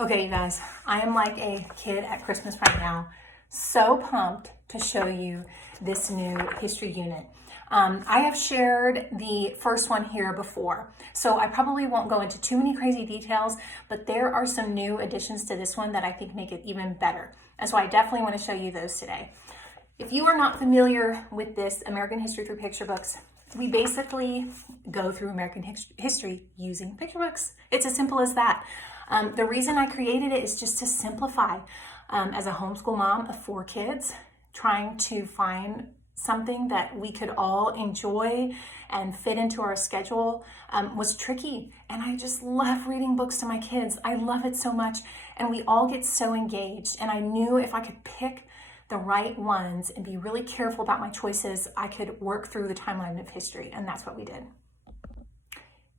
Okay, you guys, I am like a kid at Christmas right now. So pumped to show you this new history unit. I have shared the first one here before, so I probably won't go into too many crazy details, but there are some new additions to this one that I think make it even better. And so I definitely want to show you those today. If you are not familiar with this American History Through Picture Books, we basically go through American history using picture books. It's as simple as that. The reason I created it is just to simplify. As a homeschool mom of 4 kids, trying to find something that we could all enjoy and fit into our schedule was tricky. And I just love reading books to my kids. I love it so much. And we all get so engaged. And I knew if I could pick the right ones and be really careful about my choices, I could work through the timeline of history. And that's what we did.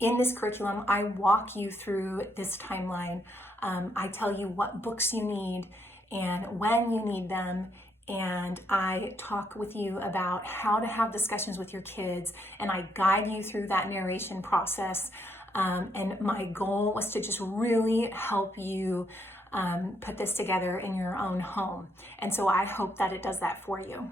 In this curriculum, I walk you through this timeline. I tell you what books you need and when you need them. And I talk with you about how to have discussions with your kids. And I guide you through that narration process. And my goal was to just really help you put this together in your own home. And so I hope that it does that for you.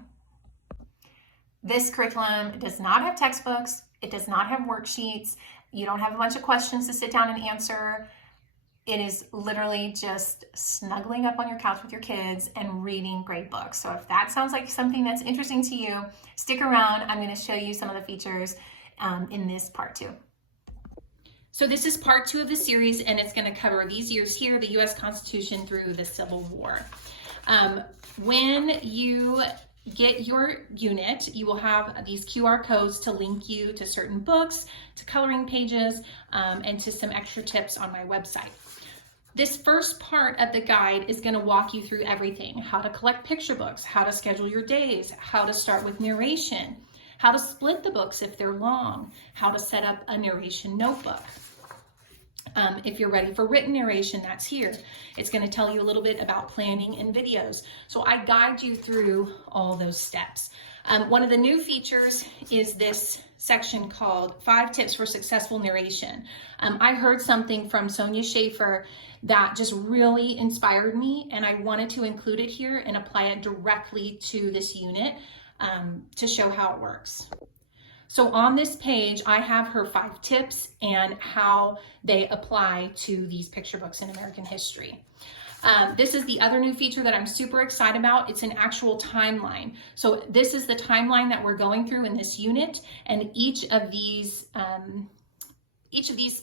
This curriculum does not have textbooks. It does not have worksheets. You don't have a bunch of questions to sit down and answer. It is literally just snuggling up on your couch with your kids and reading great books. So if that sounds like something that's interesting to you, stick around. I'm going to show you some of the features in this part 2. So this is part 2 of the series, and it's going to cover these years here, the U.S. Constitution through the Civil War. When you get your unit, you will have these QR codes to link you to certain books, to coloring pages, and to some extra tips on my website. This first part of the guide is going to walk you through everything: how to collect picture books, how to schedule your days, how to start with narration, how to split the books if they're long, how to set up a narration notebook. If you're ready for written narration, that's here. It's going to tell you a little bit about planning and videos. So I guide you through all those steps. One of the new features is this section called 5 Tips for Successful Narration. I heard something from Sonia Schaefer that just really inspired me, and I wanted to include it here and apply it directly to this unit to show how it works. So on this page, I have her 5 tips and how they apply to these picture books in American history. This is the other new feature that I'm super excited about. It's an actual timeline. So this is the timeline that we're going through in this unit, and each of these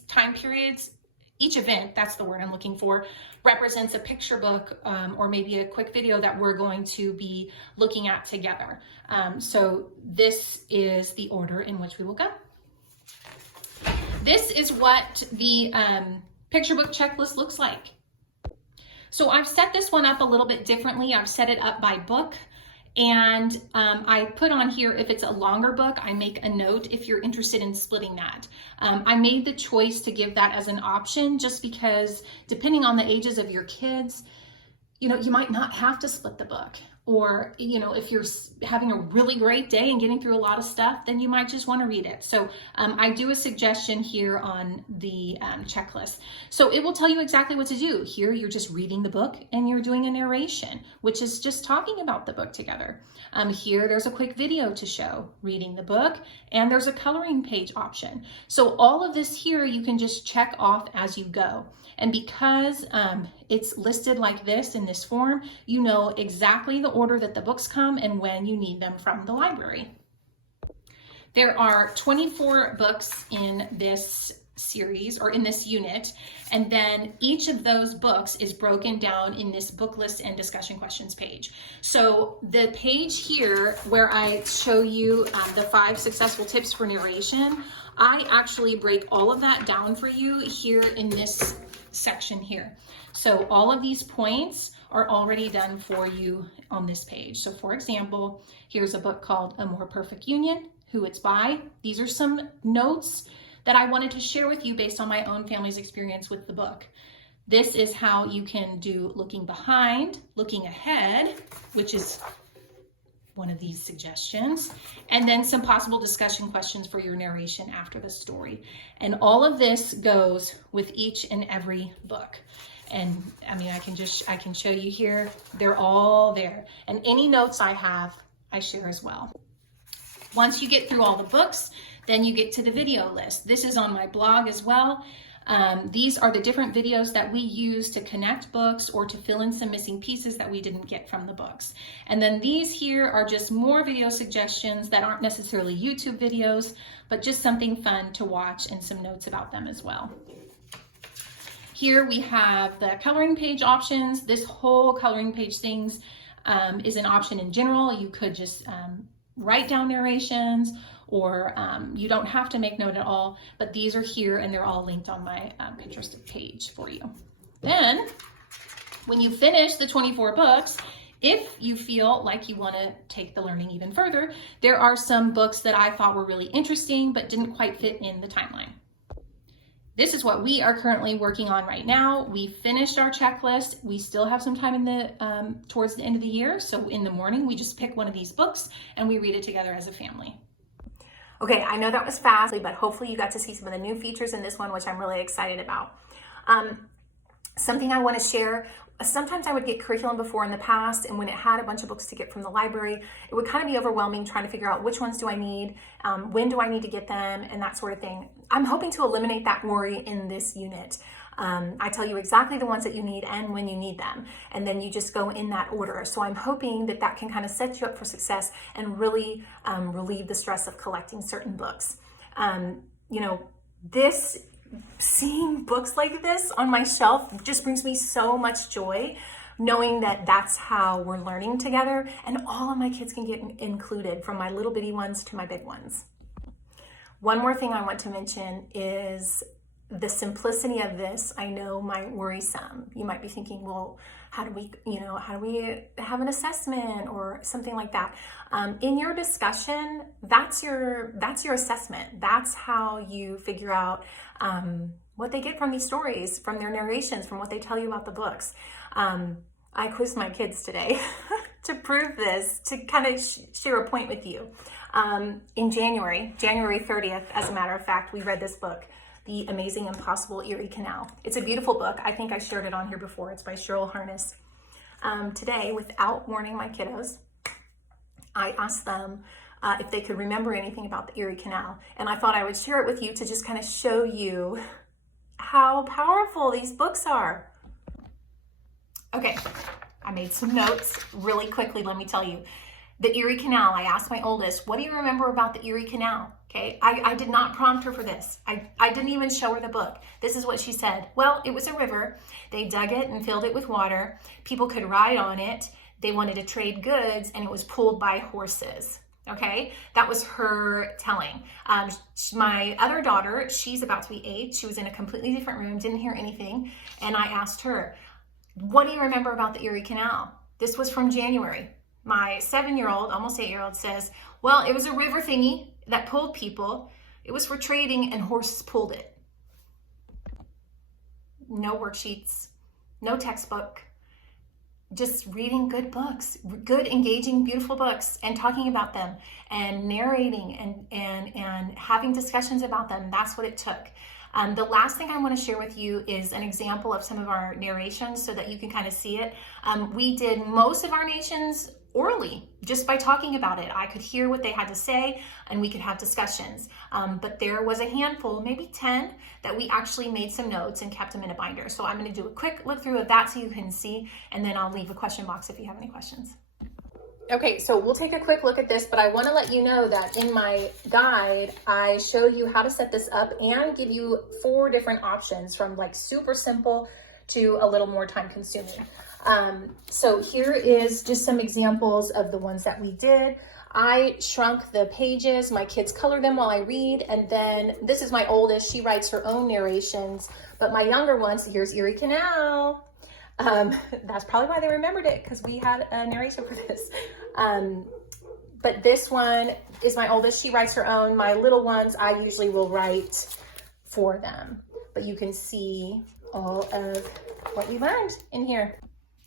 time periods, each event, that's the word I'm looking for, represents a picture book or maybe a quick video that we're going to be looking at together. So this is the order in which we will go. This is what the picture book checklist looks like. So I've set this one up a little bit differently. I've set it up by book. And I put on here, if it's a longer book, I make a note if you're interested in splitting that. I made the choice to give that as an option just because depending on the ages of your kids, you might not have to split the book. Or, if you're having a really great day and getting through a lot of stuff, then you might just want to read it. So I do a suggestion here on the checklist. So it will tell you exactly what to do. Here, you're just reading the book and you're doing a narration, which is just talking about the book together. Here, there's a quick video to show reading the book, and there's a coloring page option. So all of this here, you can just check off as you go. And because it's listed like this in this form, you know exactly the order that the books come and when you need them from the library. There are 24 books in this series or in this unit, and then each of those books is broken down in this book list and discussion questions page. So the page here where I show you the 5 successful tips for narration, I actually break all of that down for you here in this section here. So all of these points are already done for you on this page. So for example, here's a book called A More Perfect Union, who it's by. These are some notes that I wanted to share with you based on my own family's experience with the book. This is how you can do looking behind, looking ahead, which is one of these suggestions, and then some possible discussion questions for your narration after the story. And all of this goes with each and every book. And I mean, I can show you here, they're all there. And any notes I have, I share as well. Once you get through all the books, then you get to the video list. This is on my blog as well. These are the different videos that we use to connect books or to fill in some missing pieces that we didn't get from the books. And then these here are just more video suggestions that aren't necessarily YouTube videos, but just something fun to watch and some notes about them as well. Here we have the coloring page options. This whole coloring page things is an option in general. You could just write down narrations, or you don't have to make note at all, but these are here and they're all linked on my Pinterest page for you. Then, when you finish the 24 books, if you feel like you want to take the learning even further, there are some books that I thought were really interesting but didn't quite fit in the timeline. This is what we are currently working on right now. We finished our checklist. We still have some time in the towards the end of the year. So in the morning, we just pick one of these books and we read it together as a family. Okay, I know that was fast, but hopefully you got to see some of the new features in this one, which I'm really excited about. Something I want to share, sometimes I would get curriculum before in the past, and when it had a bunch of books to get from the library, it would kind of be overwhelming trying to figure out which ones do I need, when do I need to get them, and that sort of thing. I'm hoping to eliminate that worry in this unit. I tell you exactly the ones that you need and when you need them, and then you just go in that order. So I'm hoping that that can kind of set you up for success and really relieve the stress of collecting certain books. You know, seeing books like this on my shelf just brings me so much joy, knowing that that's how we're learning together, and all of my kids can get included, from my little bitty ones to my big ones. One more thing I want to mention is the simplicity of this. I know might worry some. You might be thinking, well, how do we have an assessment or something like that? In your discussion, that's your assessment. That's how you figure out what they get from these stories, from their narrations, from what they tell you about the books. I quizzed my kids today to prove this, to kind of share a point with you. In January 30th, as a matter of fact, we read this book, The Amazing Impossible Erie Canal. It's a beautiful book. I think I shared it on here before. It's by Cheryl Harness. Today, without warning my kiddos, I asked them if they could remember anything about the Erie Canal. And I thought I would share it with you to just kind of show you how powerful these books are. Okay, I made some notes really quickly, let me tell you. The Erie Canal, I asked my oldest, what do you remember about the Erie Canal? Okay, I did not prompt her for this. I didn't even show her the book. This is what she said. Well, it was a river. They dug it and filled it with water. People could ride on it. They wanted to trade goods, and it was pulled by horses. Okay, that was her telling. My other daughter, she's about to be 8. She was in a completely different room, didn't hear anything. And I asked her, what do you remember about the Erie Canal? This was from January. My 7-year-old, almost 8-year-old says, well, it was a river thingy that pulled people. It was for trading and horses pulled it. No worksheets, no textbook, just reading good books, good, engaging, beautiful books, and talking about them and narrating and having discussions about them. That's what it took. The last thing I want to share with you is an example of some of our narrations so that you can kind of see it. We did most of our narrations orally, just by talking about it. I could hear what they had to say and we could have discussions. But there was a handful, maybe 10, that we actually made some notes and kept them in a binder. So I'm going to do a quick look through of that so you can see, and then I'll leave a question box if you have any questions. Okay, so we'll take a quick look at this, but I want to let you know that in my guide, I show you how to set this up and give you 4 different options, from like super simple to a little more time consuming. So here is just some examples of the ones that we did. I shrunk the pages, my kids color them while I read, and then this is my oldest, she writes her own narrations, but my younger ones, here's Erie Canal. That's probably why they remembered it, because we had a narration for this. But this one is my oldest, she writes her own. My little ones, I usually will write for them, but you can see all of what we learned in here.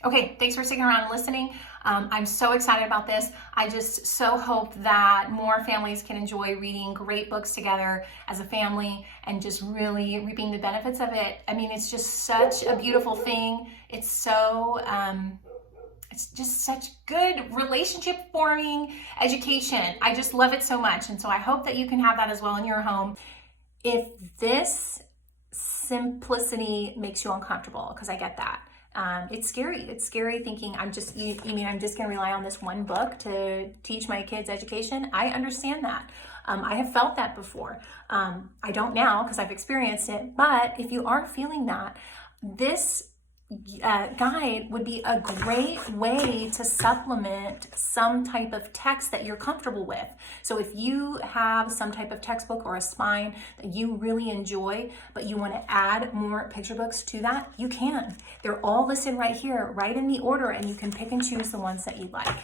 Okay, thanks for sticking around and listening. I'm so excited about this. I just so hope that more families can enjoy reading great books together as a family and just really reaping the benefits of it. I mean, it's just such a beautiful thing. It's so, it's just such good relationship forming education. I just love it so much. And so I hope that you can have that as well in your home. If this simplicity makes you uncomfortable, because I get that. It's scary. It's scary thinking you mean I'm just going to rely on this one book to teach my kids education? I understand that. I have felt that before. I don't now because I've experienced it, but if you are feeling that, this guide would be a great way to supplement some type of text that you're comfortable with. So if you have some type of textbook or a spine that you really enjoy, but you want to add more picture books to that, you can. They're all listed right here, right in the order, and you can pick and choose the ones that you like.